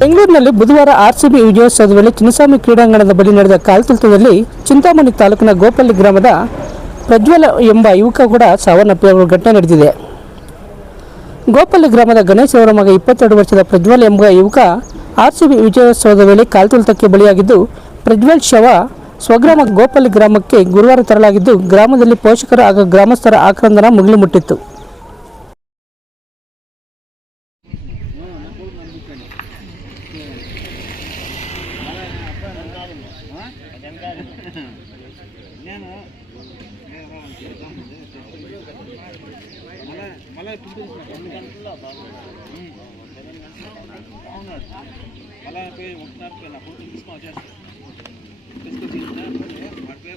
ಬೆಂಗಳೂರಿನಲ್ಲಿ ಬುಧವಾರ ಆರ್ಸಿಬಿ ವಿಜಯೋತ್ಸವದ ವೇಳೆ ಚಿನ್ನಸ್ವಾಮಿ ಕ್ರೀಡಾಂಗಣದ ಬಳಿ ನಡೆದ ಕಾಲ್ತುಳಿತದಲ್ಲಿ ಚಿಂತಾಮಣಿ ತಾಲೂಕಿನ ಗೋಪಲ್ಲಿ ಗ್ರಾಮದ ಪ್ರಜ್ವಲ ಎಂಬ ಯುವಕ ಕೂಡ ಸಾವನ್ನಪ್ಪಿರುವ ಘಟನೆ ನಡೆದಿದೆ. ಗೋಪಲ್ಲಿ ಗ್ರಾಮದ ಗಣೇಶ್ ಅವರ ಮಗ ಇಪ್ಪತ್ತೆರಡು ವರ್ಷದ ಪ್ರಜ್ವಲ್ ಎಂಬ ಯುವಕ ಆರ್ಸಿಬಿ ವಿಜಯೋತ್ಸವದ ವೇಳೆ ಕಾಲ್ತುಳಿತಕ್ಕೆ ಬಲಿಯಾಗಿದ್ದು, ಪ್ರಜ್ವಲ್ ಶವ ಸ್ವಗ್ರಾಮ ಗೋಪಲ್ಲಿ ಗ್ರಾಮಕ್ಕೆ ಗುರುವಾರ ತರಲಾಗಿದ್ದು, ಗ್ರಾಮದಲ್ಲಿ ಪೋಷಕರ ಹಾಗೂ ಗ್ರಾಮಸ್ಥರ ಆಕ್ರಂದನ ಮುಗಿಲು ಮುಟ್ಟಿತ್ತು. నేను మళ్ళా మళ్ళీ పిలిపించిన అవునాడు మళ్ళా పోయి ఉంటున్నారు పోయి నా కొడుకు తీసుకొని వచ్చేస్తాను తీసుకొని తీసుకున్నా వాడిపోయి